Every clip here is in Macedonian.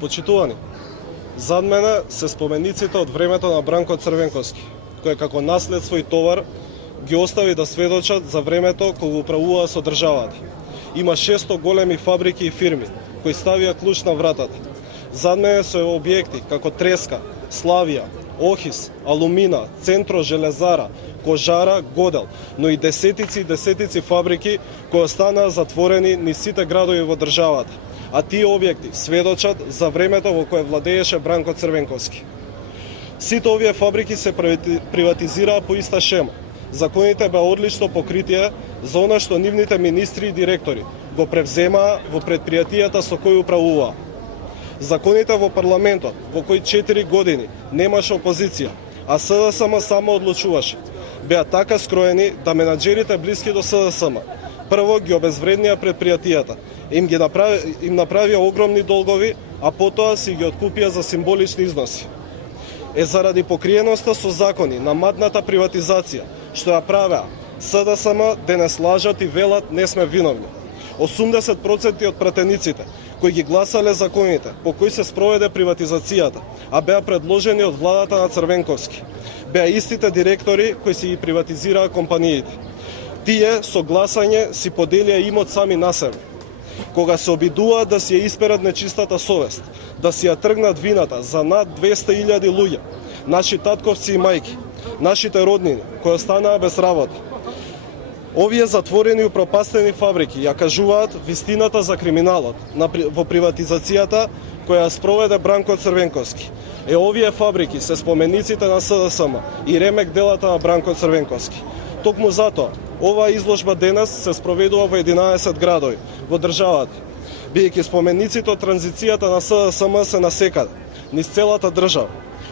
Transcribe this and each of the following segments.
Почитувани, зад мене се спомениците од времето на Бранко Црвенковски, кој како наследство и товар ги остави да сведочат за времето кога управуваа со државата. Има 600 големи фабрики и фирми кои ставија клуч на вратата. Зад мене се објекти како Треска, Славија, Охис, Алумина, Центро, Железара, Кожара, Годел, но и десетици фабрики кои останаа затворени низ сите градови во државата. А тие објекти сведочат за времето во кое владееше Бранко Црвенковски. Сите овие фабрики се приватизираа по иста шема. Законите беа одлично покритие за она што нивните министри и директори го превземаа во предпријатијата со кои управуваа. Законите во парламентот, во кои 4 години немаше опозиција, а СДСМ само одлучуваше, беа така скроени да менаџерите блиски до СДСМ прво ги обезвреднија предпријатијата, им направија огромни долгови, а потоа си ги откупија за символични износи. Заради покриеноста со закони на мадната приватизација, што ја правеа СДСМ, денес лажат и велат не сме виновни. 80% од пратениците кои ги гласале законите по кои се спроведе приватизацијата, а беа предложени од владата на Црвенковски, беа истите директори кои си ги приватизираа компаниите. Тие со гласање си поделија имот сами на себе. Кога се обидуваат да си ја исперат нечистата совест, да си ја тргнат вината за над 200.000 луѓе, наши татковци и мајки, нашите роднини кои останаа без работа. Овие затворени и упропастени фабрики ја кажуваат вистината за криминалот во приватизацијата која спроведе Бранко Црвенковски. Овие фабрики се спомениците на СДСМ и ремек делата на Бранко Црвенковски. Токму затоа, оваа изложба денес се спроведува во 11 градови во државата, бидејќи спомениците од транзицијата на СДСМ се насекаде низ целата држава.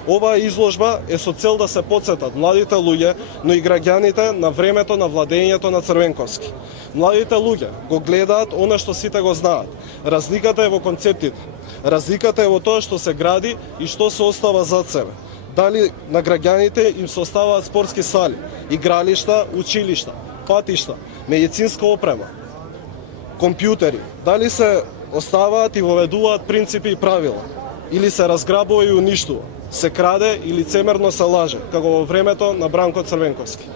Оваа изложба е со цел да се потсетат младите луѓе, но и граѓаните на времето на владењето на Црвенковски. Младите луѓе го гледаат она што сите го знаат. Разликата е во концептите. Разликата е во тоа што се гради и што се остава зад себе. Дали на граѓаните им се оставаат спортски сали, игралишта, училишта, патишта, медицинска опрема, компјутери, дали се оставаат и воведуваат принципи и правила, или се разграбува и уништува, се краде и лицемерно се лаже, како во времето на Бранко Црвенковски.